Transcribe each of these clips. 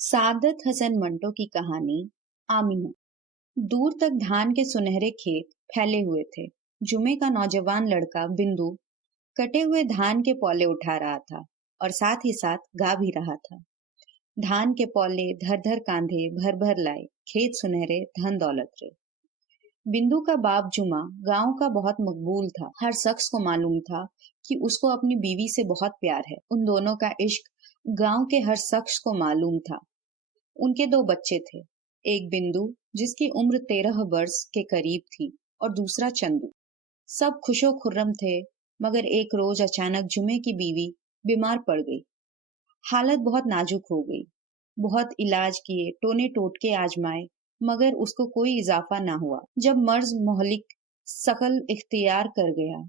सादत हसन मंटो की कहानी। आमिना। दूर तक धान के सुनहरे खेत फैले हुए थे। जुमे का नौजवान लड़का बिंदु कटे हुए धान के पौले उठा रहा था और साथ ही साथ गा भी रहा था। धान के पौले धर धर कांधे भर भर लाए, खेत सुनहरे धन दौलत रे। बिंदु का बाप जुमा गांव का बहुत मकबूल था। हर शख्स को मालूम था कि उसको अपनी बीवी से बहुत प्यार है। उन दोनों का इश्क गांव के हर शख्स को मालूम था। उनके दो बच्चे थे, एक बिंदु जिसकी उम्र 13 वर्ष के करीब थी और दूसरा चंदू। सब खुशो खुर्रम थे, मगर एक रोज अचानक जुमे की बीवी बीमार पड़ गई। हालत बहुत नाजुक हो गई। बहुत इलाज किए, टोने टोटके आजमाए, मगर उसको कोई इजाफा ना हुआ। जब मर्ज मोहलिक शकल इख्तियार कर गया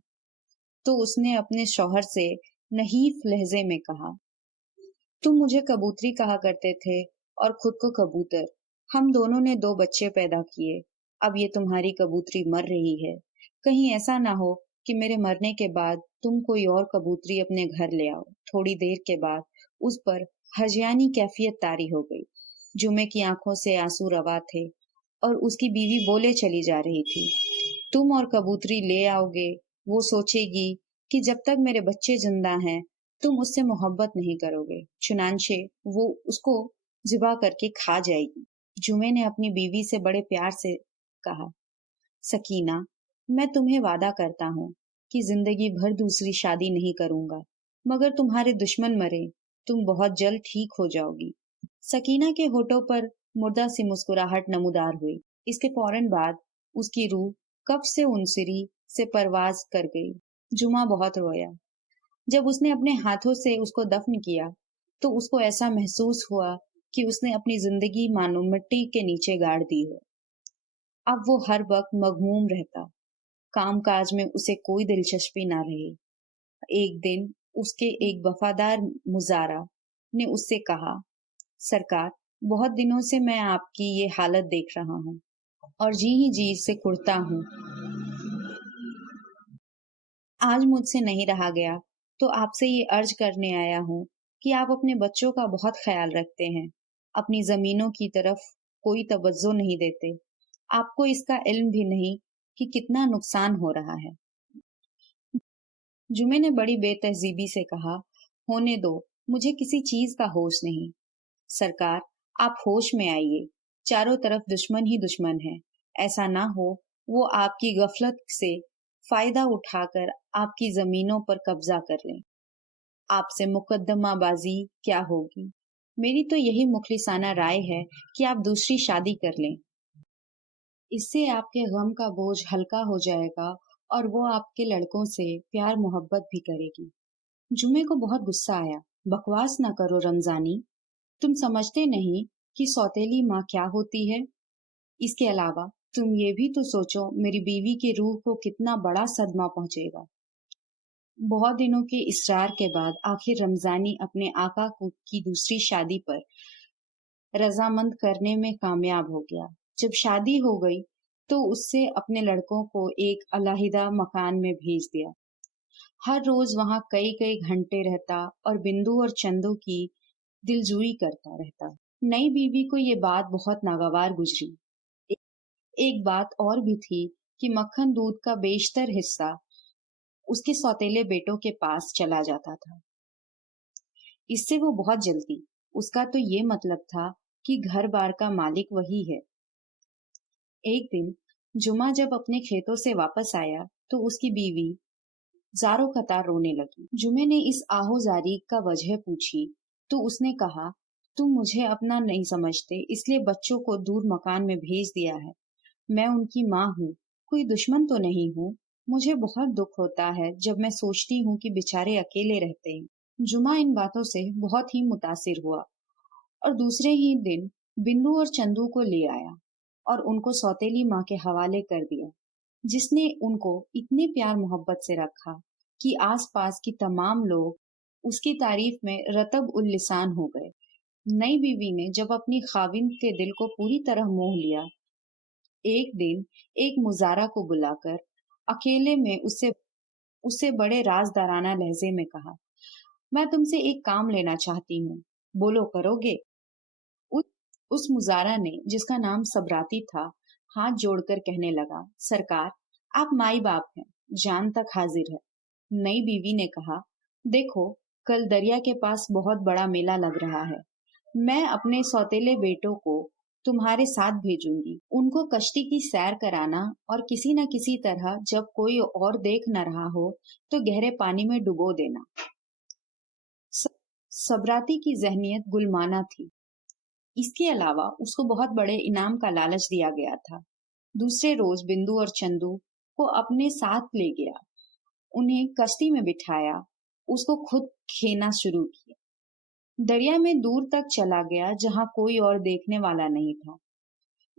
तो उसने अपने शौहर से नहीफ लहजे में कहा, तुम मुझे कबूतरी कहा करते थे और खुद को कबूतर। हम दोनों ने दो बच्चे पैदा किए। अब ये तुम्हारी कबूतरी मर रही है। कहीं ऐसा ना हो कि मेरे मरने के बाद तुम कोई और कबूतरी अपने घर ले आओ। थोड़ी देर के बाद उस पर हजियानी कैफियत तारी हो गई। जुमे की आंखों से आंसू रवा थे और उसकी बीवी बोले चली जा रही थी, तुम और कबूतरी ले आओगे, वो सोचेगी कि जब तक मेरे बच्चे जिंदा हैं तुम उससे मोहब्बत नहीं करोगे, चुनांचे वो उसको ज़िबा करके खा जाएगी। जुमे ने अपनी बीवी से बड़े प्यार से कहा, सकीना, मैं तुम्हें वादा करता हूँ कि जिंदगी भर दूसरी शादी नहीं करूंगा, मगर तुम्हारे दुश्मन मरे, तुम बहुत जल्द ठीक हो जाओगी। सकीना के होठों पर मुर्दा सी मुस्कुराहट नमूदार हुई। इसके फौरन बाद उसकी रूह कब से उनसरी से परवाज कर गई। जुमा बहुत रोया। जब उसने अपने हाथों से उसको दफन किया तो उसको ऐसा महसूस हुआ कि उसने अपनी जिंदगी मानो मिट्टी के नीचे गाड़ दी हो। अब वो हर वक्त मगमूम रहता, काम काज में उसे कोई दिलचस्पी ना रही। एक दिन उसके एक वफादार मुजारा ने उससे कहा, सरकार, बहुत दिनों से मैं आपकी ये हालत देख रहा हूँ और जी ही जी से कुड़ता हूँ। आज मुझसे नहीं रहा गया तो आपसे ये अर्ज करने आया हूँ कि आप अपने बच्चों का बहुत ख्याल रखते हैं, अपनी जमीनों की तरफ कोई तवज्जो नहीं देते। आपको इसका इल्म भी नहीं कि कितना नुकसान हो रहा है। जुमे ने बड़ी बेतहजीबी से कहा, होने दो, मुझे किसी चीज का होश नहीं। सरकार, आप होश में आइए, चारों तरफ दुश्मन ही दुश्मन है। ऐसा ना हो वो आपकी गफलत से फायदा उठाकर आपकी जमीनों पर कब्जा कर लें। आपसे मुकद्दमाबाजी क्या होगी? मेरी तो यही मुखलिसाना राय है कि आप दूसरी शादी कर लें। इससे आपके गम का बोझ हल्का हो जाएगा और वो आपके लड़कों से प्यार मोहब्बत भी करेगी। जुमे को बहुत गुस्सा आया। बकवास ना करो रमजानी, तुम समझते नहीं कि सौतेली माँ क्या होती है। इसके अलावा तुम ये भी तो सोचो मेरी बीवी की रूह को कितना बड़ा सदमा पहुंचेगा। बहुत दिनों के इसरार के बाद आखिर रमजानी अपने आका को की दूसरी शादी पर रजामंद करने में कामयाब हो गया। जब शादी हो गई तो उससे अपने लड़कों को एक अलहदा मकान में भेज दिया। हर रोज वहां कई कई घंटे रहता और बिंदु और चंदू की दिलजुई करता रहता। नई बीवी को ये बात बहुत नागवार गुजरी। एक बात और भी थी कि मक्खन दूध का बेशतर हिस्सा उसके सौतेले बेटों के पास चला जाता था। इससे वो बहुत जलती। उसका तो ये मतलब था कि घर बार का मालिक वही है। एक दिन जुमा जब अपने खेतों से वापस आया तो उसकी बीवी जारो कतार रोने लगी। जुमे ने इस आहोजारी का वजह पूछी तो उसने कहा, तुम मुझे अपना नहीं समझते इसलिए बच्चों को दूर मकान में भेज दिया है। मैं उनकी माँ हूँ, कोई दुश्मन तो नहीं हूँ। मुझे बहुत दुख होता है जब मैं सोचती हूँ कि बेचारे अकेले रहते हैं। जुमा इन बातों से बहुत ही मुतासिर हुआ और दूसरे ही दिन बिंदु और चंदू को ले आया और उनको सौतेली माँ के हवाले कर दिया, जिसने उनको इतने प्यार मोहब्बत से रखा कि आसपास की तमाम लोग उसकी तारीफ में रतब उल लिसान हो गए। नई बीवी ने जब अपनी खाविंद के दिल को पूरी तरह मोह लिया, एक दिन एक मुजारा को बुलाकर अकेले में उससे उससे बड़े राजदाराना लहजे में कहा, मैं तुमसे एक काम लेना चाहती हूँ, बोलो करोगे? उस मुजारा ने, जिसका नाम सबराती था, हाथ जोड़कर कहने लगा, सरकार, आप माई बाप हैं, जान तक हाजिर है। नई बीवी ने कहा, देखो, कल दरिया के पास बहुत बड़ा मेला लग रहा है। मैं अपने सौतेले बेटों को तुम्हारे साथ भेजूंगी। उनको कश्ती की सैर कराना और किसी न किसी तरह जब कोई और देख न रहा हो तो गहरे पानी में डुबो देना। स- सबराती की जहनियत गुलमाना थी। इसके अलावा उसको बहुत बड़े इनाम का लालच दिया गया था। दूसरे रोज बिंदु और चंदू को अपने साथ ले गया, उन्हें कश्ती में बिठाया, उसको खुद खेना शुरू किया। दरिया में दूर तक चला गया जहां कोई और देखने वाला नहीं था।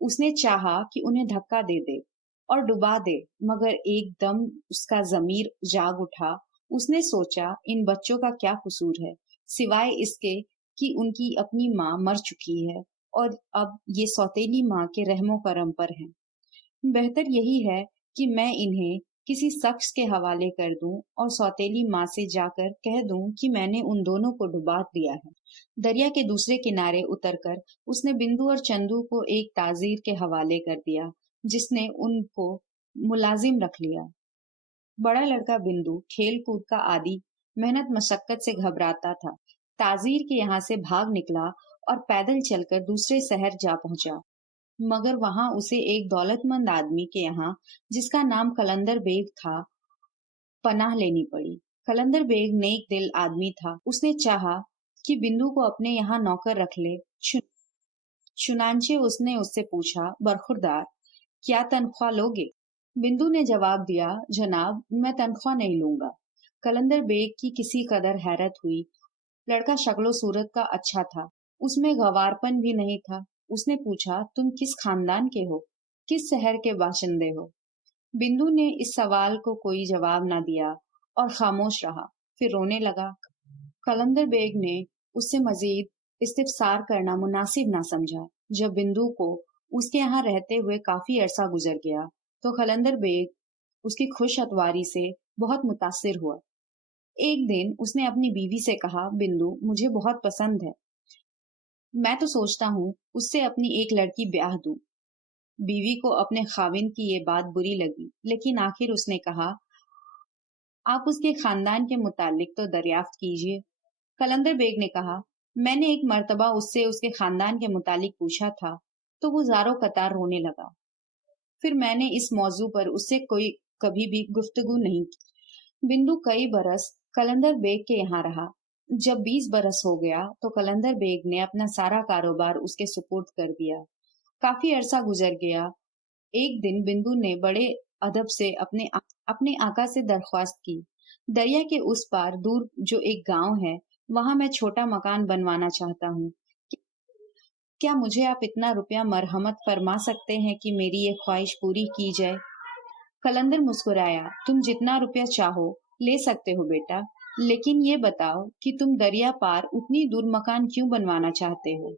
उसने चाहा कि उन्हें धक्का दे दे और डुबा दे, मगर एकदम उसका जमीर जाग उठा। उसने सोचा, इन बच्चों का क्या कसूर है, सिवाय इसके कि उनकी अपनी माँ मर चुकी है और अब ये सौतेली माँ के रहमो करम पर हैं। बेहतर यही है कि मैं इन्हें किसी शख्स के हवाले कर दूं और सौतेली माँ से जाकर कह दूं कि मैंने उन दोनों को डुबा दिया है। दरिया के दूसरे किनारे उतरकर उसने बिंदु और चंदू को एक ताजीर के हवाले कर दिया, जिसने उनको मुलाजिम रख लिया। बड़ा लड़का बिंदु खेल कूद का आदि, मेहनत मशक्कत से घबराता था। ताजीर के यहाँ से भाग निकला और पैदल चलकर दूसरे शहर जा पहुंचा, मगर वहां उसे एक दौलतमंद आदमी के यहाँ, जिसका नाम कलंदर बेग था, पनाह लेनी पड़ी। कलंदर बेग नेक दिल आदमी था। उसने चाहा कि बिंदु को अपने यहाँ नौकर रख ले। चुनांचे उसने उससे पूछा, बरखुरदार, क्या तनख्वाह लोगे? बिंदु ने जवाब दिया, जनाब, मैं तनख्वाह नहीं लूंगा। कलंदर बेग की किसी कदर हैरत हुई। लड़का शक्लो सूरत का अच्छा था, उसमें गवारपन भी नहीं था। उसने पूछा, तुम किस खानदान के हो, किस शहर के बाशिंदे हो? बिंदु ने इस सवाल को कोई जवाब ना दिया और खामोश रहा, फिर रोने लगा। कलंदर बेग ने उससे मजीद इस्तिफसार करना मुनासिब ना समझा। जब बिंदु को उसके यहाँ रहते हुए काफी अरसा गुजर गया, तो कलंदर बेग उसकी खुश अतवारी से बहुत मुतासिर हुआ। एक दिन उसने अपनी बीवी से कहा, बिंदु मुझे बहुत पसंद है, मैं तो सोचता हूँ उससे अपनी एक लड़की ब्याह दूं। बीवी को अपने खाविंद की ये बात बुरी लगी, लेकिन आखिर उसने कहा, आप उसके खानदान के मुतालिक तो दरियाफ्त कीजिए। कलंदर बेग ने कहा, मैंने एक मर्तबा उससे उसके खानदान के मुतालिक पूछा था, तो वो ज़ारो कतार रोने लगा। फिर मैंने इस मौजू पर उससे कोई कभी भी गुफ्तगू नहीं की। बिंदु कई बरस कलंदर बेग के यहाँ रहा। जब 20 बरस हो गया, तो कलंदर बेग ने अपना सारा कारोबार उसके सुपुर्द कर दिया। काफी अरसा गुजर गया। एक दिन बिंदु ने बड़े अदब से अपने आका से दरख्वास्त की, दरिया के उस पार दूर जो एक गांव है, वहां मैं छोटा मकान बनवाना चाहता हूँ। क्या मुझे आप इतना रुपया मरहमत फरमा सकते हैं कि मेरी ये ख्वाहिश पूरी की जाए? कलंदर मुस्कुराया, तुम जितना रुपया चाहो ले सकते हो बेटा, लेकिन ये बताओ कि तुम दरिया पार उतनी दूर मकान क्यों बनवाना चाहते हो?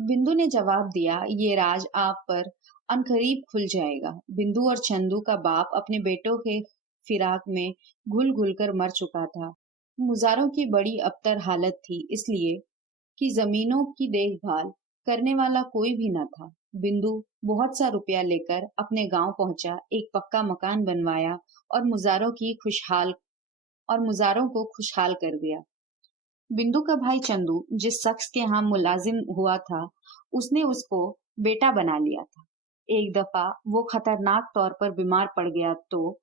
बिंदु ने जवाब दिया, ये राज आप पर अनकरीब खुल जाएगा। बिंदु और चंदू का बाप अपने बेटों के फिराक में घुल घुल कर मर चुका था। मुजारों की बड़ी अबतर हालत थी, इसलिए कि जमीनों की देखभाल करने वाला कोई भी न था। बिंदु बहुत सा रुपया लेकर अपने गांव पहुंचा, एक पक्का मकान बनवाया और मुजारों को खुशहाल कर दिया। बिंदु का भाई चंदू जिस शख्स के यहाँ मुलाजिम हुआ था, उसने उसको बेटा बना लिया था। एक दफा वो खतरनाक तौर पर बीमार पड़ गया, तो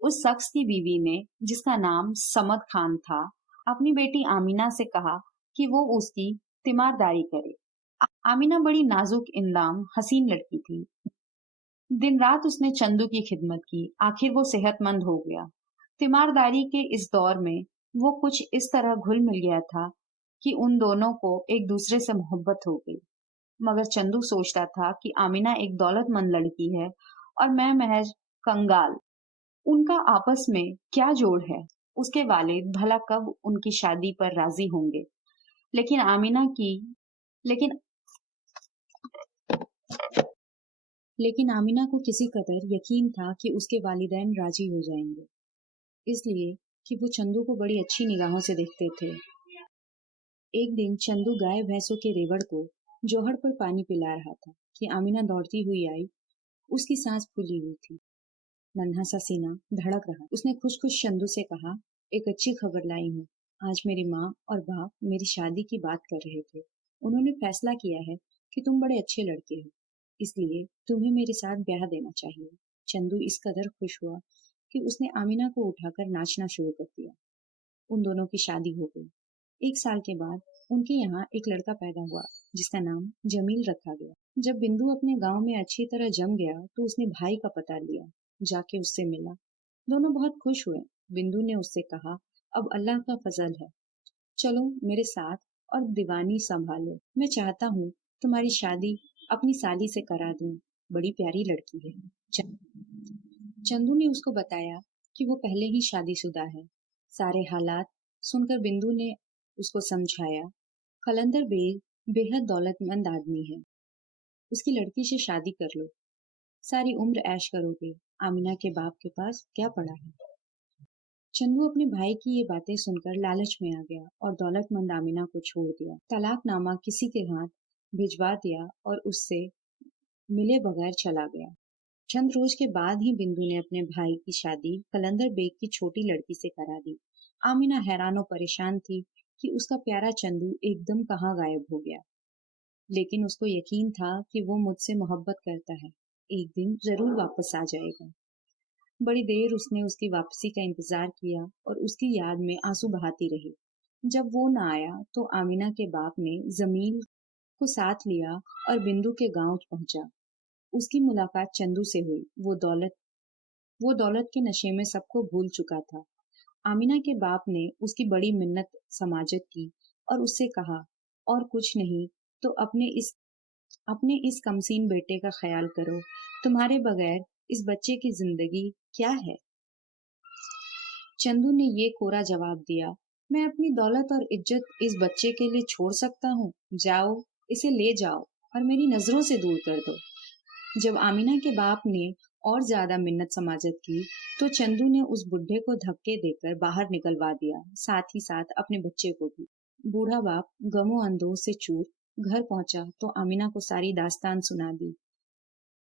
उस शख्स की बीवी ने, जिसका नाम समद खान था, अपनी बेटी आमीना से कहा कि वो उसकी तीमारदारी करे। आमीना बड़ी नाजुक इंदाम हसीन लड़की थी। दिन रात उसने चंदू की खिदमत की, आखिर वो सेहतमंद हो गया। तीमारदारी के इस दौर में वो कुछ इस तरह घुल मिल गया था कि उन दोनों को एक दूसरे से मोहब्बत हो गई। मगर चंदू सोचता था कि आमीना एक दौलतमंद लड़की है और मैं महज कंगाल। उनका आपस में क्या जोड़ है? उसके वालिद भला कब उनकी शादी पर राजी होंगे? लेकिन आमीना की लेकिन लेकिन आमीना को किसी कदर यकीन था कि उसके वालिदैन राजी हो जाएंगे, इसलिए कि वो चंदू को बड़ी अच्छी निगाहों से देखते थे। एक दिन चंदू गाय भैंसों के रेवड़ को जौहर पर पानी पिला रहा था कि आमिना दौड़ती हुई आई। उसकी सांस फूली हुई थी, नन्हा सा सीना धड़क रहा। उसने खुश खुश चंदू से कहा, एक अच्छी खबर लाई हूँ। आज मेरी माँ और बाप मेरी शादी की बात कर रहे थे। उन्होंने फैसला किया है कि तुम बड़े अच्छे लड़के हो, इसलिए तुम्हें मेरे साथ ब्याह देना चाहिए। चंदू इस कदर खुश हुआ कि उसने आमिना को उठाकर नाचना शुरू कर दिया। उन दोनों की शादी हो गई। 1 साल के बाद उनके यहाँ एक लड़का पैदा हुआ जिसका नाम जमील रखा गया। जब बिंदु अपने गांव में अच्छी तरह जम गया तो उसने भाई का पता लिया, जाके उससे मिला। दोनों बहुत खुश हुए। बिंदु ने उससे कहा, अब अल्लाह का फजल है, चलो मेरे साथ और दीवानी संभालो। मैं चाहता हूँ तुम्हारी शादी अपनी साली से करा दूं, बड़ी प्यारी लड़की है। चंदू ने उसको बताया कि वो पहले ही शादीशुदा है। सारे हालात सुनकर बिंदु ने उसको समझाया, कलंदर बेग बेहद दौलतमंद आदमी है, उसकी लड़की से शादी कर लो, सारी उम्र ऐश करोगे, आमिना के बाप के पास क्या पड़ा है। चंदू अपने भाई की ये बातें सुनकर लालच में आ गया और दौलतमंद आमिना को छोड़ दिया। तलाकनामा किसी के हाथ भिजवा दिया और उससे मिले बगैर चला गया। चंद रोज के बाद ही बिंदु ने अपने भाई की शादी कलंदर बेग की छोटी लड़की से करा दी। आमिना हैरान और परेशान थी कि उसका प्यारा चंदू एकदम कहाँ गायब हो गया, लेकिन उसको यकीन था कि वो मुझसे मोहब्बत करता है, एक दिन जरूर वापस आ जाएगा। बड़ी देर उसने उसकी वापसी का इंतजार किया और उसकी याद में आंसू बहाती रही। जब वो न आया तो आमिना के बाप ने जमील को साथ लिया और बिंदु के गांव पहुंचा। उसकी मुलाकात चंदू से हुई। वो दौलत के नशे में सबको भूल चुका था। आमिना के बाप ने उसकी बड़ी मिन्नत समाजत की और उससे कहा, और कुछ नहीं तो अपने इस कमसीन बेटे का ख्याल करो, तुम्हारे बगैर इस बच्चे की जिंदगी क्या है। चंदू ने ये कोरा जवाब दिया, मैं अपनी दौलत और इज्जत इस बच्चे के लिए छोड़ सकता हूँ? जाओ, इसे ले जाओ और मेरी नजरों से दूर कर दो। जब आमिना के बाप ने और ज्यादा मिन्नत समाजत की तो चंदू ने उस बुढ़े को धक्के देकर बाहर निकलवा दिया, साथ ही साथ अपने बच्चे को भी। बूढ़ा बाप गमो अंदोज से चूर घर पहुंचा तो आमिना को सारी दास्तान सुना दी।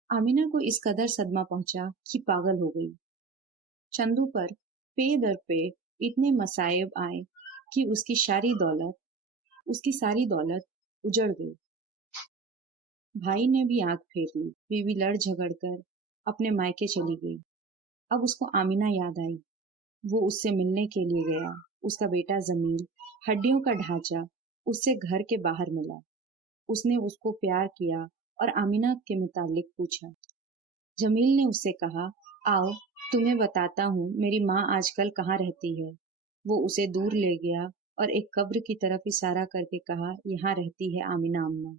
आमिना को इस कदर सदमा पहुंचा कि पागल हो गई। चंदू पर पे दर पे इतने मसाइब आए कि उसकी सारी दौलत उजड़ गई। भाई ने भी आंख फेर ली, बीवी लड़ झगड़ कर अपने मायके चली गई। अब उसको आमिना याद आई। वो उससे मिलने के लिए गया। उसका बेटा जमील, हड्डियों का ढांचा, उससे घर के बाहर मिला। उसने उसको प्यार किया और आमिना के मुतालिक पूछा। जमील ने उससे कहा, आओ तुम्हें बताता हूँ मेरी माँ आजकल कहाँ रहती है। वो उसे दूर ले गया और एक कब्र की तरफ इशारा करके कहा, यहाँ रहती है आमिना अम्मा।